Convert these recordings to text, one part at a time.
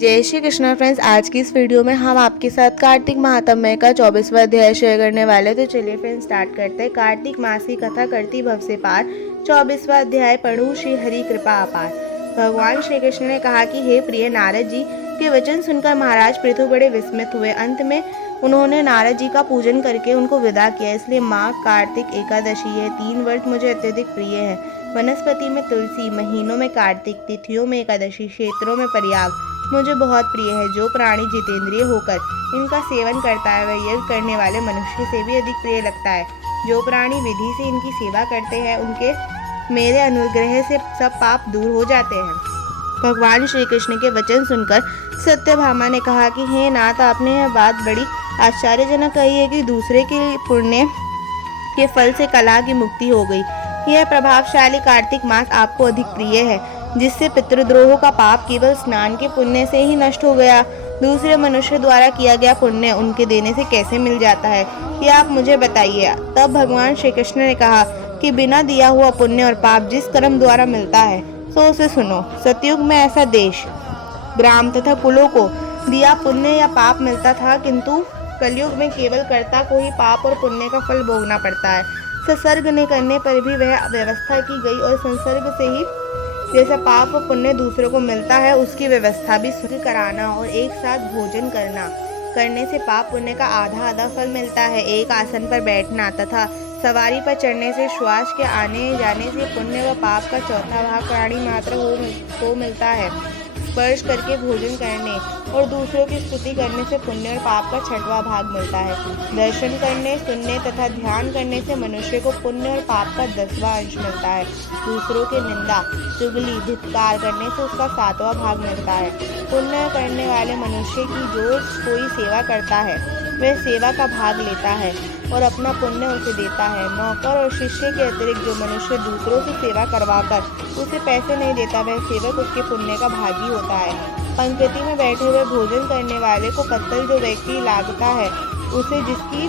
जय श्री कृष्णा फ्रेंड्स। आज की इस वीडियो में हम आपके साथ कार्तिक महात्म्य का 24वां अध्याय शेयर करने वाले। तो चलिए फ्रेंड्स स्टार्ट करते हैं। कार्तिक मास की कथा करती भव से पार 24वां अध्याय। पढ़ू श्री हरि कृपा अपार। भगवान श्री कृष्ण ने कहा कि हे प्रिय नारद जी के वचन सुनकर महाराज पृथु बड़े विस्मित हुए। अंत में उन्होंने नारद जी का पूजन करके उनको विदा किया। इसलिए माघ कार्तिक एकादशी ये 3 व्रत मुझे अत्यधिक प्रिय है। वनस्पति में तुलसी, महीनों में कार्तिक, तिथियों में एकादशी, क्षेत्रों में प्रयाग मुझे बहुत प्रिय है। जो प्राणी जितेंद्रिय होकर इनका सेवन करता है वह यज्ञ करने वाले मनुष्य से भी अधिक प्रिय लगता है। जो प्राणी विधि से इनकी सेवा करते हैं उनके मेरे अनुग्रह से सब पाप दूर हो जाते हैं। भगवान श्री कृष्ण के वचन सुनकर सत्यभामा ने कहा कि हे नाथ, आपने यह बात बड़ी आश्चर्यजनक कही है कि दूसरे के पुण्य के फल से कलह की मुक्ति हो गई। यह प्रभावशाली कार्तिक मास आपको अधिक प्रिय है, जिससे पितृद्रोह का पाप केवल स्नान के पुण्य से ही नष्ट हो गया। दूसरे मनुष्य द्वारा किया गया पुण्य उनके देने से कैसे मिल जाता है, ये आप मुझे बताइए। तब भगवान श्री कृष्ण ने कहा कि बिना दिया हुआ पुण्य और पाप जिस कर्म द्वारा मिलता है सो उसे सुनो। सतयुग में ऐसा देश, ग्राम तथा कुलों को दिया पुण्य या पाप मिलता था, किंतु कलयुग में केवल कर्ता को ही पाप और पुण्य का फल भोगना पड़ता है। संसर्ग न करने पर भी वह व्यवस्था की गई और संसर्ग से ही जैसा पाप और पुण्य दूसरों को मिलता है उसकी व्यवस्था भी सुख कराना और एक साथ भोजन करने से पाप पुण्य का आधा आधा फल मिलता है। एक आसन पर बैठना तथा सवारी पर चढ़ने से श्वास के आने जाने से पुण्य व पाप का चौथा भाग प्राणी मात्र को मिलता है। स्पर्श करके भोजन करने और दूसरों की स्तुति करने से पुण्य और पाप का 6वां भाग मिलता है। दर्शन करने, सुनने तथा ध्यान करने से मनुष्य को पुण्य और पाप का 10वां अंश मिलता है। दूसरों की निंदा, चुगली, धिक्कार करने से उसका 7वां भाग मिलता है। पुण्य करने वाले मनुष्य की जो कोई सेवा करता है वह सेवा का भाग लेता है और अपना पुण्य उसे देता है। नौकर और शिष्य के अतिरिक्त जो मनुष्य दूसरों से सेवा करवाकर उसे पैसे नहीं देता वह सेवक उसके पुण्य का भागी होता है। पंक्ति में बैठे हुए भोजन करने वाले को पत्तल जो व्यक्ति लागता है उसे जिसकी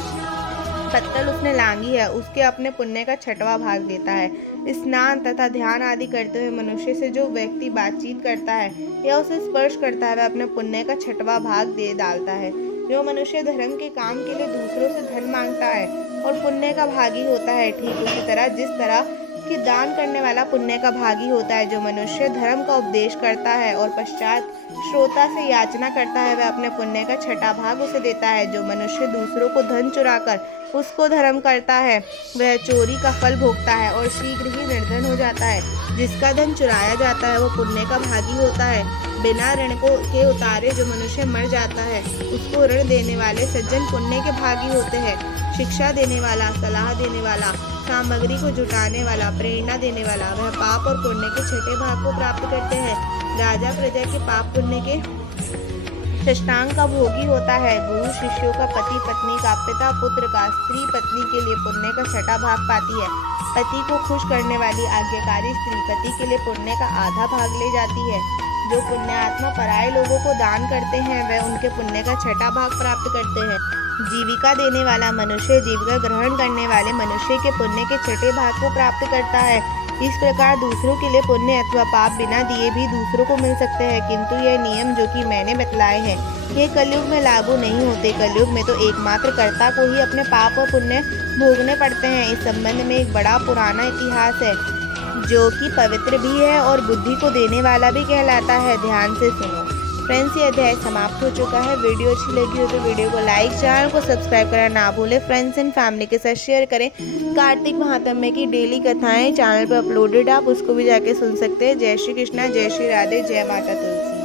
पत्तल उसने लांगी है उसके अपने पुण्य का 6वां भाग देता है। स्नान तथा ध्यान आदि करते हुए मनुष्य से जो व्यक्ति बातचीत करता है या उसे स्पर्श करता है वह अपने पुण्य का 6वां भाग दे डालता है। जो मनुष्य धर्म के काम के लिए दूसरों से धन मांगता है और पुण्य का भागी होता है, ठीक उसी तरह जिस तरह कि दान करने वाला पुण्य का भागी होता है। जो मनुष्य धर्म का उपदेश करता है और पश्चात श्रोता से याचना करता है वह अपने पुण्य का 6वां भाग उसे देता है। जो मनुष्य दूसरों को धन चुराकर उसको धर्म करता है वह चोरी का फल भोगता है और शीघ्र ही निर्धन हो जाता है। जिसका धन चुराया जाता है वो पुण्य का भागी होता है। बिना ऋण के उतारे जो मनुष्य मर जाता है उसको ऋण देने वाले सज्जन पुण्य के भागी होते हैं। शिक्षा देने वाला, सलाह देने वाला, सामग्री को जुटाने वाला, प्रेरणा देने वाला वह पाप और पुण्य के 6ठे भाग को प्राप्त करते हैं। राजा प्रजा के पाप पुण्य के षष्टांग का भोगी होता है। गुरु शिष्यों का, पति पत्नी का, पिता पुत्र का, स्त्री पत्नी के लिए पुण्य का 6वां भाग पाती है। पति को खुश करने वाली आज्ञाकारी स्त्री पति के लिए पुण्य का आधा भाग ले जाती है। जो पुण्यात्मा पराये लोगों को दान करते हैं वह उनके पुण्य का 6वां भाग प्राप्त करते हैं। जीविका देने वाला मनुष्य जीविका ग्रहण करने वाले मनुष्य के पुण्य के 6ठे भाग को प्राप्त करता है। इस प्रकार दूसरों के लिए पुण्य अथवा पाप बिना दिए भी दूसरों को मिल सकते हैं, किंतु यह नियम जो कि मैंने बतलाए हैं ये कलयुग में लागू नहीं होते। कलयुग में तो एकमात्र कर्ता को ही अपने पाप और पुण्य भोगने पड़ते हैं। इस संबंध में एक बड़ा पुराना इतिहास है जो कि पवित्र भी है और बुद्धि को देने वाला भी कहलाता है। ध्यान से सुनो फ्रेंड्स, ये अध्याय समाप्त हो चुका है। वीडियो अच्छी लगी हो तो वीडियो को लाइक, चैनल को सब्सक्राइब करना ना भूलें। फ्रेंड्स एंड फैमिली के साथ शेयर करें। कार्तिक महात्म्य की डेली कथाएं चैनल पर अपलोडेड, आप उसको भी जाके सुन सकते हैं। जय श्री कृष्णा, जय श्री राधे, जय माता तुलसी।